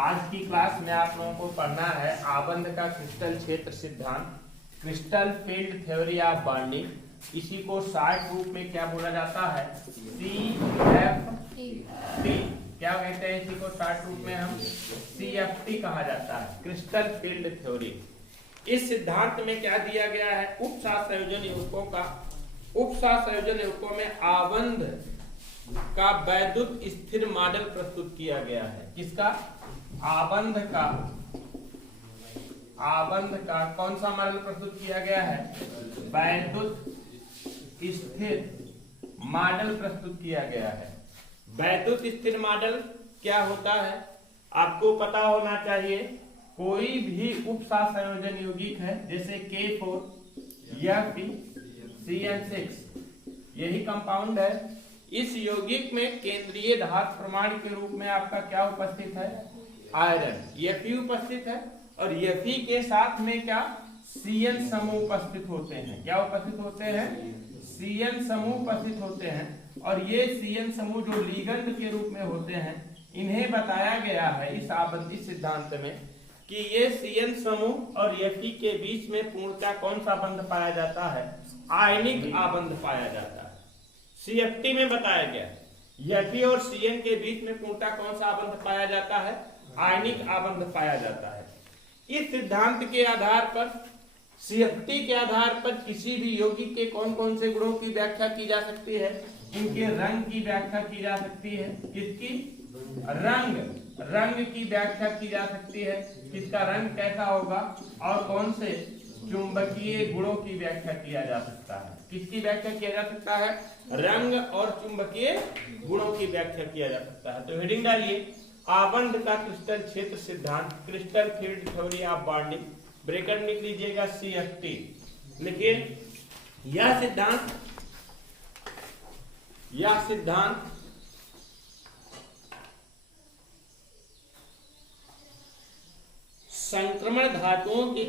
आज की क्लास में आप लोगों को पढ़ना है आबंध का क्रिस्टल क्षेत्र सिद्धांत, crystal field theory of bonding. इसी को शॉर्ट रूप में क्या बोला जाता है? CFT। क्या कहते हैं इसी को शॉर्ट रूप में? हम CFT कहा जाता है, क्रिस्टल फील्ड थ्योरी। इस सिद्धांत में क्या दिया गया है? उपसहसंयोजन युग्मकों का, उपसहसंयोजन युग्मकों में आबंध का वैद्युत स्थिर मॉडल प्रस्तुत किया गया है। किसका? आबंध का कौन सा मॉडल प्रस्तुत किया गया है? वैद्युत स्थिर मॉडल प्रस्तुत किया गया है। वैद्युत स्थिर मॉडल क्या होता है आपको पता होना चाहिए। कोई भी उपसहसंयोजन यौगिक है जैसे K4, F CN6, यही कंपाउंड है। इस यौगिक में केंद्रीय धातु प्रमाण के रूप में आपका क्या उपस्थित है? आयरन, Fe उपस्थित है। और Fe के साथ में क्या? Cn समूह उपस्थित होते हैं। क्या उपस्थित होते हैं? Cn समूह उपस्थित होते हैं। और ये Cn समूह जो लिगंड के रूप में होते हैं, इन्हें बताया गया है इस आबंधी सिद्धांत में कि ये Cn समूह और Fe के बीच में पूर्णतः कौन सा बंध पाया जाता है? आयनिक आबंध पाया जाता है। CFT में बताया गया Fe और Cn के बीच में पूर्णतः कौन सा आबंध पाया जाता है? आयनिक आबंध पाया जाता है। इस सिद्धांत के आधार पर, CFT के आधार पर किसी भी यौगिक के कौन कौन से गुणों की व्याख्या की जा सकती है? इनके रंग की व्याख्या की जा सकती है। किसकी? रंग की व्याख्या की जा सकती है। किसका रंग कैसा होगा? और कौन से चुंबकीय गुणों की व्याख्या किया जा सकता है? किसकी व्याख्या किया जा सकता है? रंग और चुंबकीय गुणों की व्याख्या किया जा सकता है। तो हेडिंग डालिए, आबंध का क्रिस्टल क्षेत्र सिद्धांत, crystal field theory of bonding, bracket लिख लीजिएगा CFT। लिखिए, यह सिद्धांत संक्रमण धातुओं की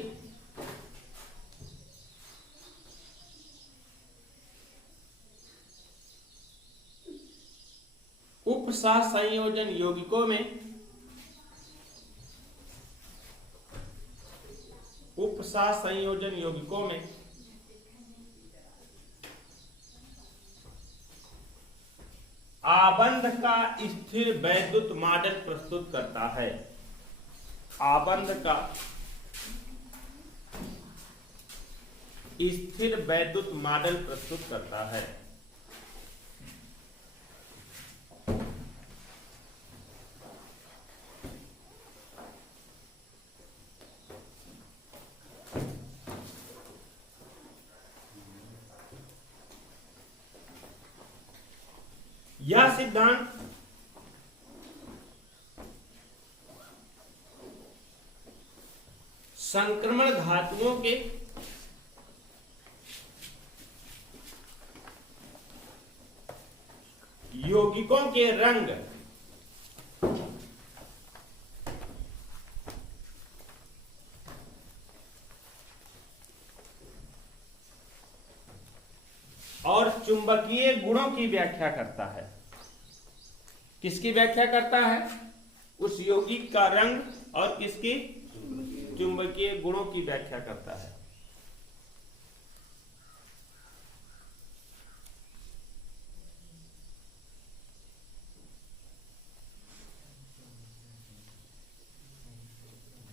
उपसहसंयोजन यौगिकों में आबंध का स्थिर वैद्युत मॉडल प्रस्तुत करता है। आबंध का स्थिर वैद्युत मॉडल प्रस्तुत करता है। यह सिद्धांत संक्रमण धातुओं के यौगिकों के रंग और चुंबकीय गुणों की व्याख्या करता है। किसकी व्याख्या करता है? उस यौगिक का रंग और किसकी? चुंबकीय गुणों की व्याख्या करता है।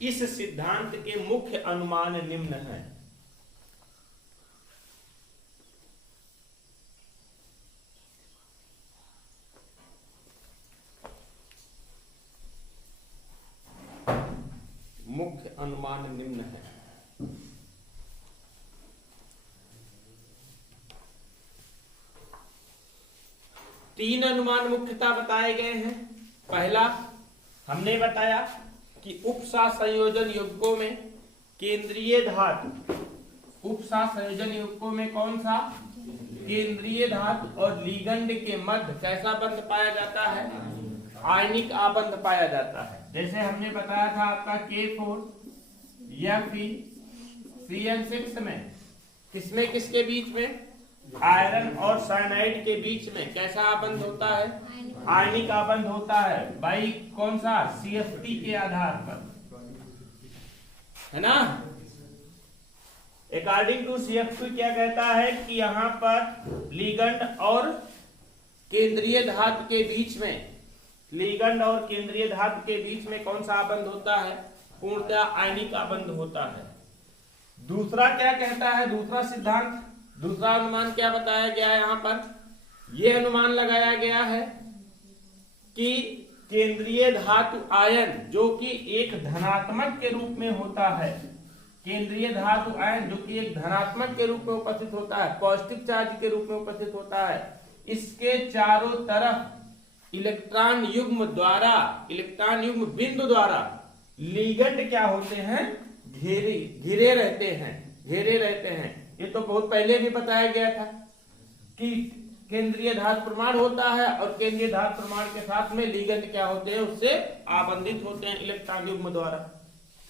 इस सिद्धांत के मुख्य अनुमान निम्न हैं। मुख्य अनुमान निम्न है। तीन अनुमान मुख्यतः बताए गए हैं। पहला हमने बताया कि उपसहसंयोजन यौगिकों में केंद्रीय धातु, उपसहसंयोजन यौगिकों में कौन सा? केंद्रीय धातु और लिगंड के मध्य कैसा बंध पाया जाता है? आयनिक आबंध पाया जाता है। जैसे हमने बताया था आपका K4, Fe CN6 में किसके बीच में? आयरन और साइनाइड के बीच में कैसा आबंध होता है? आयनिक आबंध होता है। भाई कौन सा? CF3 के आधार पर, है ना। अकॉर्डिंग टू CF2 क्या कहता है कि यहां पर लिगंड और केंद्रीय धातु के बीच में, लिगंड और केंद्रीय धातु के बीच में कौन सा आबंध होता है? पूर्णतः आयनिक आबंध होता है। दूसरा क्या कहता है? दूसरा सिद्धांत, दूसरा अनुमान क्या बताया गया है? यहां पर यह अनुमान लगाया गया है कि केंद्रीय धातु आयन जो कि एक धनात्मक के रूप में होता है, केंद्रीय धातु आयन जो कि एक धनात्मक के रूप में उपस्थित होता है, पॉजिटिव चार्ज के रूप में उपस्थित होता है, इसके चारों तरफ इलेक्ट्रॉन युग्म द्वारा, इलेक्ट्रॉन युग्म बिंदु द्वारा लिगंड क्या होते हैं? घिरे रहते हैं, घेरे रहते हैं। ये तो बहुत पहले भी बताया गया था कि केंद्रीय धातु प्रमाण होता है और केंद्रीय धातु प्रमाण के साथ में लिगंड क्या होते हैं? उससे आबंधित होते हैं इलेक्ट्रॉन युग्म द्वारा,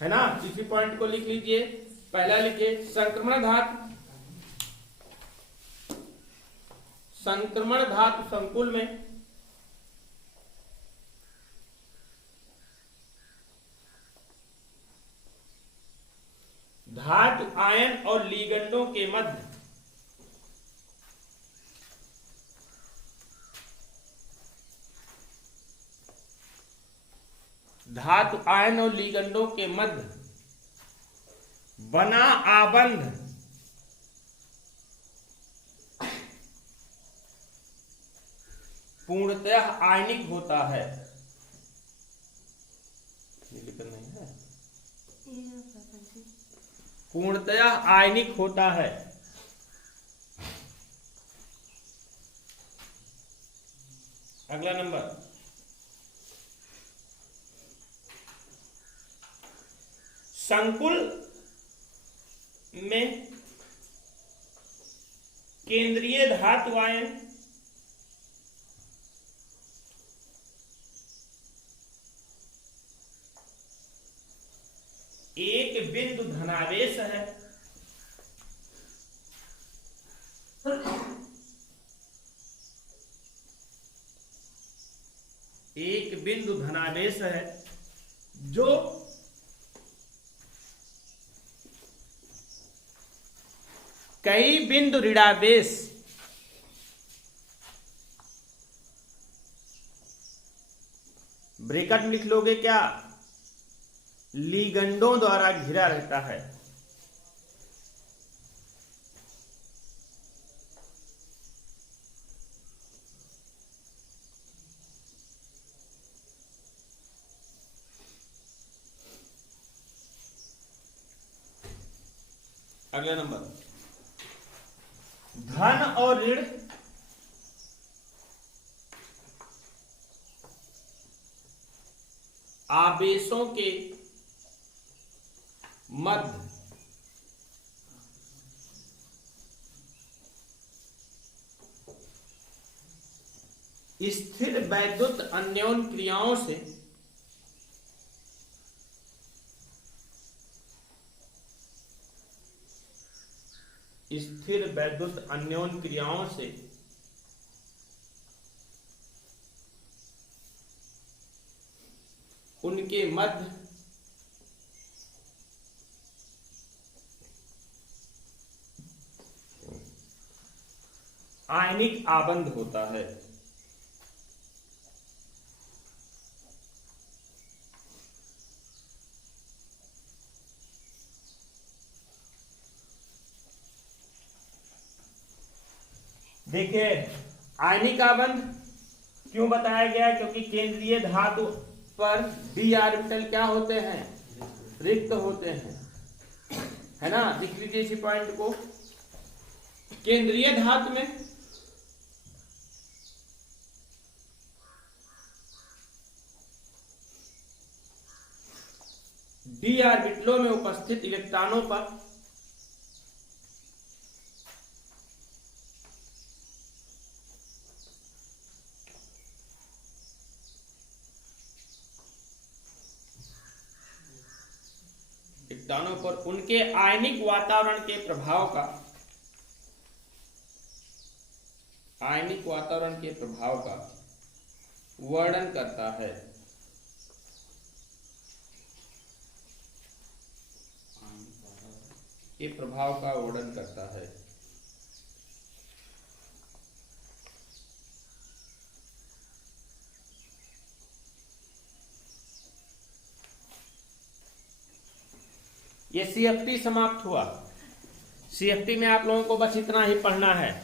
है ना। इसी पॉइंट को लिख लीजिए। पहला लिखिए संक्रमण धातु, संक्रमण धातु संकुल में धातु आयन और लिगंडों के मध्य धातु आयन और लिगंडों के मध्य बना आबंध पूर्णतः आयनिक होता है। नहीं है, पूर्णतः आयनिक होता है। अगला नंबर, संकुल में केंद्रीय धातु आयन एक बिंदु धनावेश है, एक बिंदु धनावेश है जो कई बिंदु ऋणावेश ब्रैकेट में लिख लोगे क्या? लिगंडों द्वारा घिरा रहता है। अगला नंबर, धन और ऋण आवेशों के मध्य स्थिर वैद्युत अन्योन क्रियाओं से स्थिर वैद्युत अन्योन क्रियाओं से उनके मध्य आयनिक आबंध होता है। देखिए आयनिक आबंध क्यों बताया गया? क्योंकि केंद्रीय धातु पर d ऑर्बिटल क्या होते हैं? रिक्त होते हैं, है ना। लिख लीजिए इसी पॉइंट को। केंद्रीय धातु में d ऑर्बिटलों में उपस्थित इलेक्ट्रॉनों पर उनके आयनिक वातावरण के प्रभाव का आयनिक वातावरण के प्रभाव का वर्णन करता है। ये प्रभाव का वर्णन करता है। ये CFT समाप्त हुआ। CFT में आप लोगों को बस इतना ही पढ़ना है।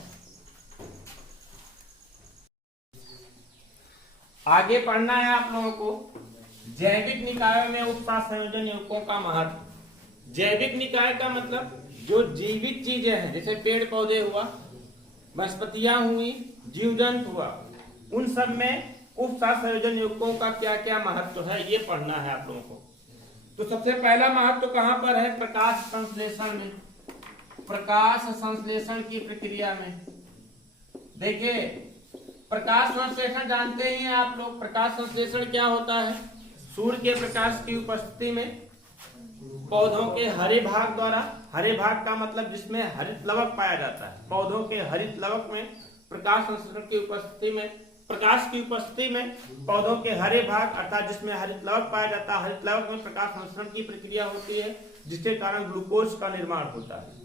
आगे पढ़ना है आप लोगों को जैविक निकायों में उत्पाद संयोजन युग्मों का महत्व। जैविक निकाय का मतलब जो जीवित चीजें हैं, जैसे पेड़ पौधे हुआ, वनस्पतियां हुई, जीव जंतु हुआ, उन सब में उपसार संयोजन युग्मों का क्या क्या महत्व है, ये पढ़ना है आप लोगों को। तो सबसे पहला महत्व कहां पर है? प्रकाश संश्लेषण में। प्रकाश संश्लेषण की प्रक्रिया में देखिए, प्रकाश संश्लेषण जानते ही हैं आप लोग। प्रकाश संश्लेषण क्या होता है? सूर्य के प्रकाश की उपस्थिति में पौधों के हरे भाग द्वारा, हरे भाग का मतलब जिसमें हरित लवक पाया जाता है, पौधों के हरित लवक में प्रकाश संश्लेषण की उपस्थिति में, प्रकाश की उपस्थिति में पौधों के हरे भाग अर्थात जिसमें हरित लवक पाया जाता है, हरित लवक में प्रकाश संश्लेषण की प्रक्रिया होती है, जिसके कारण ग्लूकोज का निर्माण होता है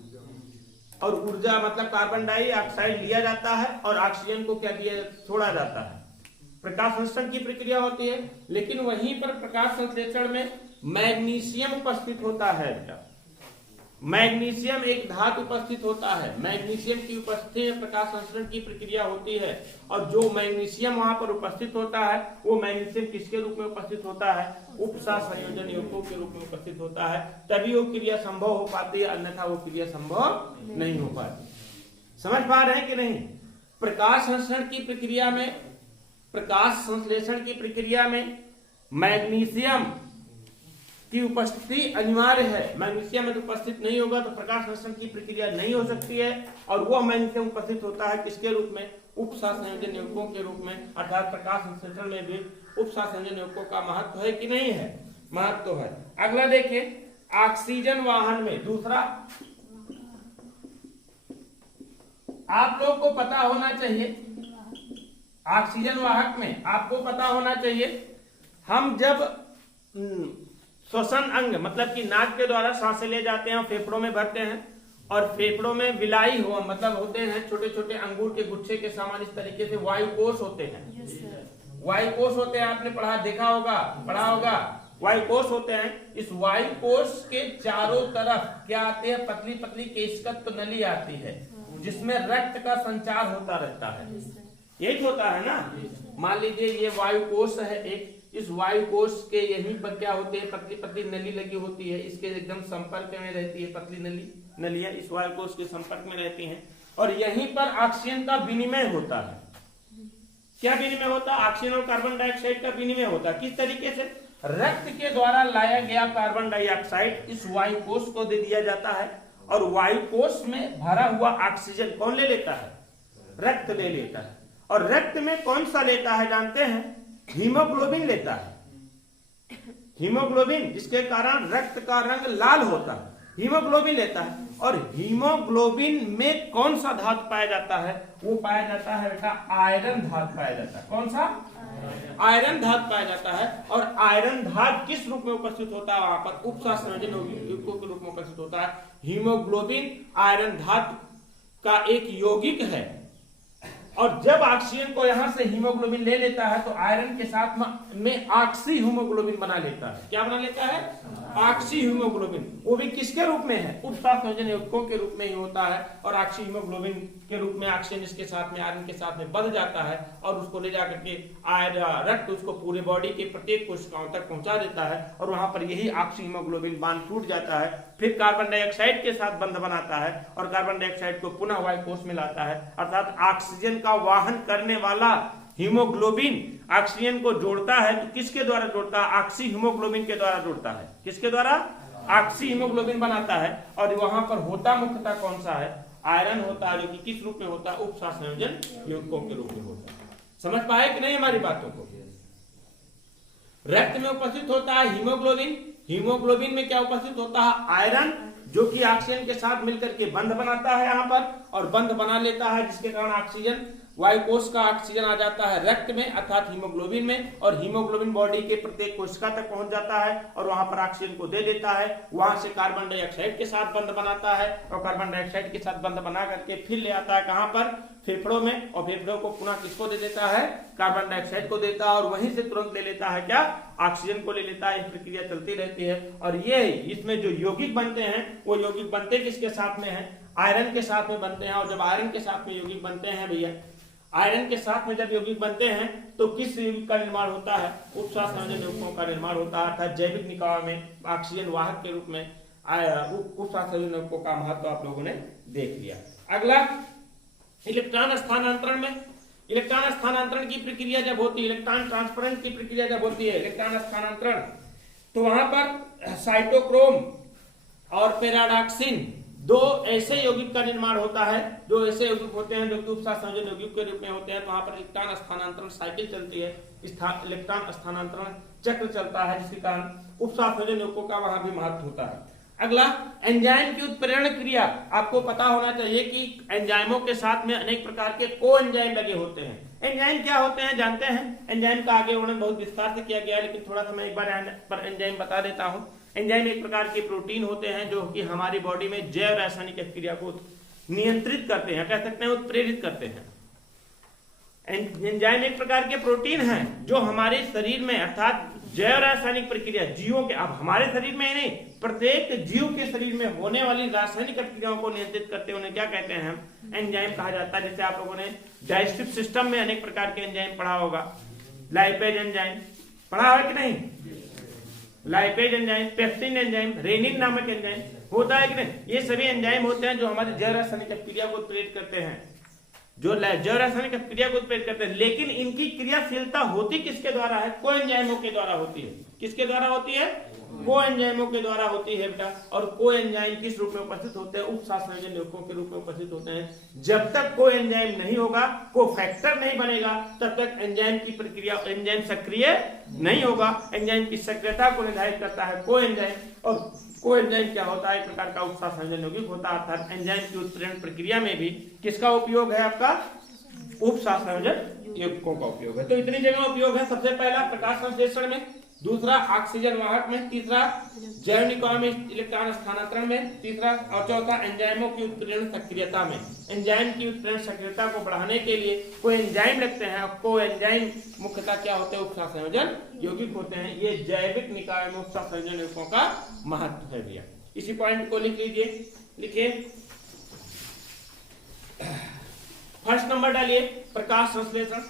और ऊर्जा मतलब कार्बन डाइऑक्साइड लिया जाता है और ऑक्सीजन को क्या दिया, छोड़ा जाता है। प्रकाश संश्लेषण की प्रक्रिया होती है। लेकिन वहीं पर प्रकाश संश्लेषण में मैग्नीशियम उपस्थित होता है। मैग्नीशियम एक धातु उपस्थित होता है। मैग्नीशियम की उपस्थिति में प्रकाश संश्लेषण की प्रक्रिया होती है और जो मैग्नीशियम वहां पर उपस्थित होता है वो मैग्नीशियम किसके रूप में उपस्थित होता है? उपसार संयोजन युग्मों के रूप में उपस्थित होता है। तभी वो क्रिया संभव हो पाती है, अन्यथा वो क्रिया संभव नहीं हो पाती। समझ पा रहे हैं कि नहीं? प्रकाश संश्लेषण की प्रक्रिया में, प्रकाश संश्लेषण की प्रक्रिया में मैग्नीशियम की उपस्थिति अनिवार्य है। मैग्नीशियम में उपस्थित नहीं होगा तो प्रकाश संश्लेषण की प्रक्रिया नहीं हो सकती है। और वो मैग्नीशियम उपस्थित होता है किसके रूप में? उपसार संयोजन युग्मों के रूप में। अर्थात प्रकाश संश्लेषण में भी उपसार संयोजन युग्मों का महत्व है कि नहीं है? महत्व है। अगला देखिए, ऑक्सीजन वाहन में दूसरा, आप लोग को पता होना चाहिए, ऑक्सीजन वाहक में आपको पता होना चाहिए, हम जब श्वसन अंग मतलब कि नाक के द्वारा सांसें ले जाते हैं, फेफड़ों में भरते हैं और फेफड़ों में विलाई हुआ मतलब होते हैं छोटे छोटे अंगूर के गुच्छे के समान, इस तरीके से वायुकोश होते हैं। वायुकोश होते हैं, आपने पढ़ा, देखा होगा, पढ़ा होगा। वायुकोश होते हैं। इस वायुकोश के चारों तरफ क्या आते हैं? पतली पतली केशकत नली आती है जिसमें रक्त का संचार होता रहता है। यही होता है ना। मान लीजिए ये वायुकोश है एक, इस वायुकोश के यहीं पर क्या होते हैं? पतली पतली नली लगी होती है, इसके एकदम संपर्क में रहती है। पतली नलियां इस वायुकोश के संपर्क में रहती हैं और यहीं पर ऑक्सीजन का विनिमय होता है। क्या विनिमय होता है? ऑक्सीजन और कार्बन डाइऑक्साइड का विनिमय होता है। किस तरीके से? रक्त के द्वारा लाया गया कार्बन डाइऑक्साइड इस वायुकोश को दे दिया जाता है और वायुकोश में भरा हुआ ऑक्सीजन कौन ले लेता है? रक्त ले लेता है। और रक्त में कौन सा लेता है जानते हैं? हीमोग्लोबिन लेता है। हीमोग्लोबिन, जिसके कारण रक्त का रंग लाल होता है, हीमोग्लोबिन लेता है। और हीमोग्लोबिन में कौन सा धातु पाया जाता है? वो पाया जाता है बेटा आयरन धातु पाया जाता है। कौन सा? आयरन धातु पाया जाता है। और आयरन धातु किस रूप में उपस्थित होता है? वहां पर उपसार संयोजन युग्मों के रूप में उपस्थित होता है। हीमोग्लोबिन आयरन धातु का एक यौगिक है और जब ऑक्सीजन को यहां से हीमोग्लोबिन ले लेता है तो आयरन के साथ में ऑक्सी हीमोग्लोबिन बना लेता है। क्या बना लेता है? Oxy haemoglobin. वो भी किसके रूप में है? उपसार संयोजन युग्मों के रूप में ही होता है। और ऑक्सी हीमोग्लोबिन के रूप में ऑक्सीजन इसके साथ में आयरन के साथ में बंध जाता है और उसको ले जाकर के रक्त उसको पूरे बॉडी के प्रत्येक कोशिकाओं तक पहुंचा देता है और वहां पर यही ऑक्सी हीमोग्लोबिन बांध टूट जाता है। फिर कार्बन डाइऑक्साइड के साथ बंध बनाता है और कार्बन डाइऑक्साइड को पुनः वायुकोश में लाता है। अर्थात ऑक्सीजन का वाहन करने वाला हीमोग्लोबिन ऑक्सीजन को जोड़ता है तो किसके द्वारा जोड़ता है? ऑक्सी हीमोग्लोबिन के द्वारा जोड़ता है। किसके द्वारा? ऑक्सी हीमोग्लोबिन बनाता है। और वहां पर होता मुख्यतः कौन सा है? आयरन होता है, जो कि किस रूप में होता है? उपसार संयोजन युग्मों के रूप में होता है। समझ पाए कि नहीं हमारी बातों को? रक्त में उपस्थित होता है हीमोग्लोबिन। हीमोग्लोबिन में क्या उपस्थित होता है? आयरन, जो कि ऑक्सीजन के साथ मिलकर के बंध बनाता है यहाँ पर और बंध बना लेता है, जिसके कारण ऑक्सीजन वायु कोश का ऑक्सीजन आ जाता है रक्त में अर्थात हीमोग्लोबिन में, और हीमोग्लोबिन बॉडी के प्रत्येक कोशिका तक पहुंच जाता है और वहां पर ऑक्सीजन को दे देता है। वहां से कार्बन डाइऑक्साइड के साथ बंध बनाता है और कार्बन डाइऑक्साइड के साथ बंध बना करके फिर ले आता है कहां पर, फेफड़ों में, और फेफड़ों को पुनः किसको दे देता है, कार्बन डाइऑक्साइड को देता है, और वहीं से तुरंत ले लेता है क्या, ऑक्सीजन को ले लेता है। ये प्रक्रिया चलती रहती है। और ये इसमें जो यौगिक बनते हैं वो यौगिक बनते किसके साथ में है, आयरन के साथ में बनते हैं। और जब आयरन के साथ में यौगिक बनते हैं भैया, आयरन के साथ में जब यौगिक बनते हैं तो किस यौगिक का निर्माण होता है, उपसंयोजन यौगिकों का निर्माण होता है। अर्थात जैविक निकाय में ऑक्सीजन वाहक के रूप में उपसंयोजन यौगिकों का महत्व आप लोगों ने देख लिया। अगला इलेक्ट्रॉन स्थानांतरण में, इलेक्ट्रॉन स्थानांतरण की प्रक्रिया जब होती है, इलेक्ट्रॉन ट्रांसफरेंस की प्रक्रिया जब होती है, इलेक्ट्रॉन स्थानांतरण, तो वहां पर साइटोक्रोम और पेराडॉक्सिन दो ऐसे यौगिक का निर्माण होता है, जो ऐसे यौगिक होते हैं जो कि उपसंयोजन यौगिक के रूप में होते हैं। तो वहां पर इलेक्ट्रॉन स्थानांतरण साइकिल चलती है, इलेक्ट्रॉन स्थानांतरण चक्र चलता है, जिसके कारण उपसंयोजन यौगिकों का वहां भी महत्व होता है। अगला एंजाइम की उत्प्रेरण क्रिया। आपको पता होना चाहिए कि एंजाइमों के साथ में अनेक प्रकार के को एंजाइम लगे होते हैं। एंजाइम क्या होते हैं जानते हैं, एंजाइम का आगे वर्णन बहुत विस्तार से किया गया है, लेकिन थोड़ा सा मैं एक बार एंजाइम बता देता हूं। एंजाइम एक प्रकार के प्रोटीन होते हैं जो कि हमारी बॉडी में जैव रासायनिक क्रिया को नियंत्रित करते हैं, कह सकते हैं उत्प्रेरित करते हैं। एंजाइम एक प्रकार के प्रोटीन हैं जो हमारे शरीर में अर्थात जैव रासायनिक प्रक्रिया जीवों के, अब हमारे शरीर में नहीं, प्रत्येक जीव के शरीर में होने वाली रासायनिक क्रियाओं को नियंत्रित करते हैं, उन्हें क्या कहते हैं, एंजाइम कहा जाता है। जैसे आप लोगों ने डाइजेस्टिव सिस्टम में अनेक प्रकार के एंजाइम पढ़ा होगा, लाइपेज एंजाइम पढ़ा है कि नहीं, lipase enzyme, pepsin enzyme, rennin नामक एंजाइम होता है कि नहीं। ये सभी एंजाइम होते हैं जो हमारे जैव रासायनिक क्रिया को उत्प्रेरित करते हैं, जो जैव रासायनिक क्रिया को उत्प्रेरित करते हैं। लेकिन इनकी क्रियाशीलता होती किसके द्वारा है, कोएंजाइमों के द्वारा होती है। किसके द्वारा होती है, कोएंजाइमों के द्वारा होती है बेटा। और कोएंजाइम किस रूप में उपस्थित होते हैं, उपसंयोजन यौगिकों के रूप में उपस्थित होते हैं। जब तक कोएंजाइम नहीं होगा, कोफैक्टर नहीं बनेगा, तब तक एंजाइम की प्रक्रिया, एंजाइम सक्रिय नहीं होगा। एंजाइम की सक्रियता को निर्धारित करता है कोएंजाइम, और कोएंजाइम क्या होता है, एक प्रकार का उपसंयोजन यौगिक होता है। अर्थात एंजाइम की उत्प्रेरण प्रक्रिया में भी किसका उपयोग है, आपका उपसंयोजन यौगिकों का उपयोग है। तो इतनी जगह उपयोग है। सबसे पहला प्रकाश संश्लेषण में, दूसरा ऑक्सीजन वाहक में, तीसरा जैव निकाय में इलेक्ट्रॉन स्थानांतरण में, तीसरा और चौथा एंजाइमों की उत्प्रेरण सक्रियता में। एंजाइम की उत्प्रेरण सक्रियता को बढ़ाने के लिए कोई एंजाइम लगते हैं, और कोई एंजाइम मुख्यतः क्या होते हैं, उपसंयोजन यौगिक होते हैं। ये जैविक निकाय में उपसंयोजन यौगिकों का महत्व है भैया। इसी पॉइंट को लिख लीजिए, लिखिए फर्स्ट नंबर डालिए, प्रकाश संश्लेषण।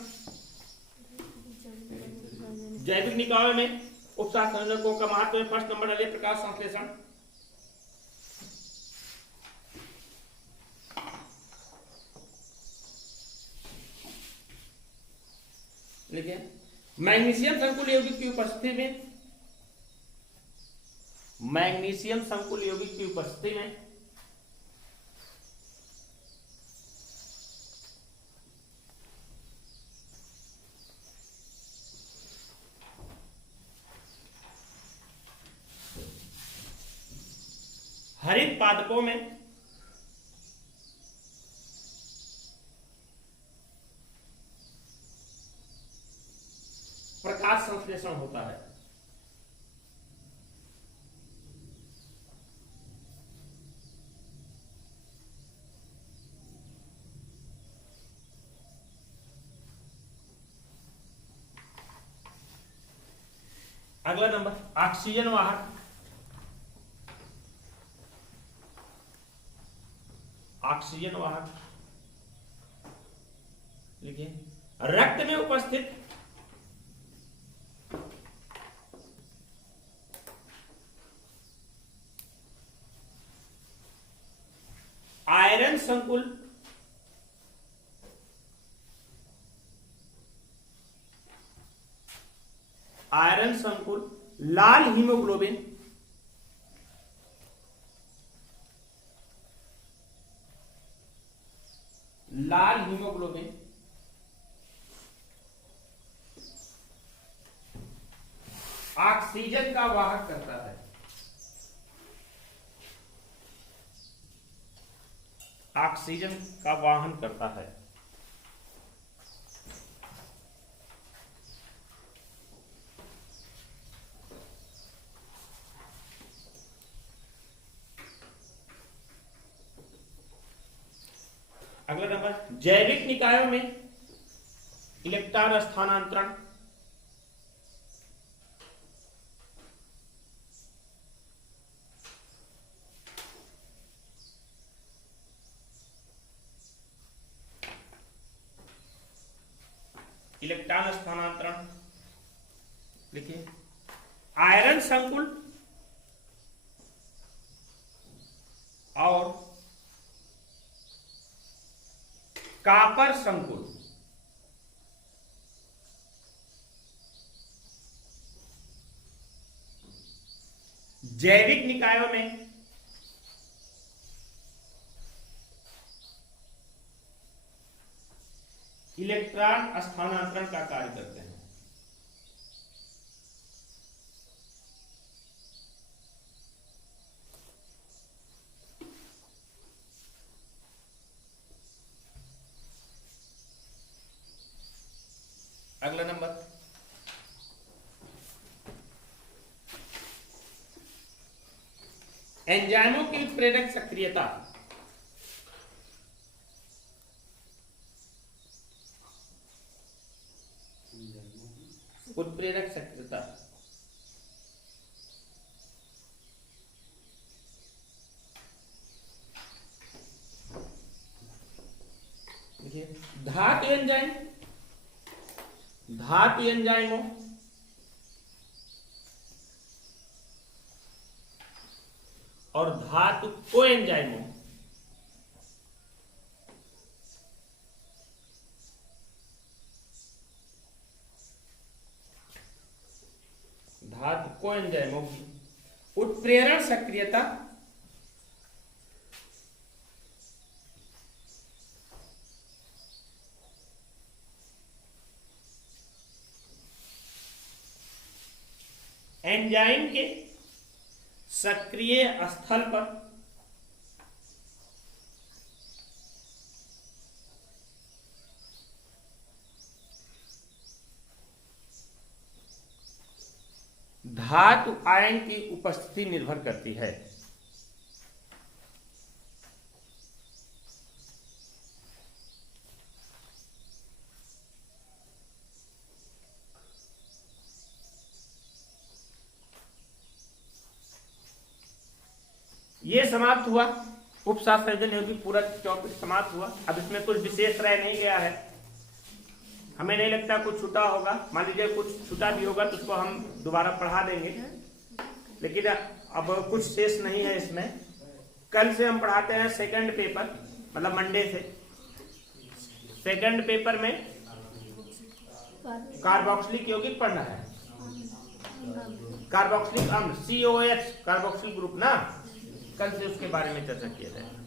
जैविक निकाय में उपसंयोजकों का महत्व है, फर्स्ट नंबर डालिए प्रकाश संश्लेषण। लिखिए मैग्नीशियम संकुल यौगिक की उपस्थिति में, मैग्नीशियम संकुल यौगिक की उपस्थिति में हरित पादपों में प्रकाश संश्लेषण होता है। अगला नंबर ऑक्सीजन वाहक। ऑक्सीजन वाहक लिखिए रक्त में उपस्थित आयरन संकुल लाल हीमोग्लोबिन ऑक्सीजन का वाहक करता है। ऑक्सीजन का वाहन करता है। अगला नंबर, जैविक निकायों में इलेक्ट्रॉन स्थानांतरण। इलेक्ट्रॉन स्थानांतरण लिखिए, आयरन संकुल और कॉपर संकुल जैविक निकायों में इलेक्ट्रॉन स्थानांतरण का कार्य करते हैं। अगला नंबर, एंजाइमों की उत्प्रेरक सक्रियता। उत्प्रेरक सक्रियता देखिए, धातु एंजाइम, धातु एंजाइमों और धातु कोएंजाइमों धातु कोएंजाइमों की उत्प्रेरण सक्रियता एंजाइम के सक्रिय स्थल पर धातु आयन की उपस्थिति निर्भर करती है। ये समाप्त हुआ, उपसंयोजन यौगिक पूरा टॉपिक समाप्त हुआ। अब इसमें कुछ विशेष रह नहीं गया है, हमें नहीं लगता कुछ छूटा होगा। मान लीजिए कुछ छूटा भी होगा तो उसको हम दोबारा पढ़ा देंगे, लेकिन अब कुछ शेष नहीं है इसमें। कल से हम पढ़ाते हैं सेकंड पेपर, मतलब मंडे से। सेकंड पेपर में कार्बोक्सिलिक यौगिक पढ़ना है, कार्बोक्सिलिक अम्ल COH कार्बोक्सिल ग्रुप ना, कल से उसके बारे में चर्चा किया जाए।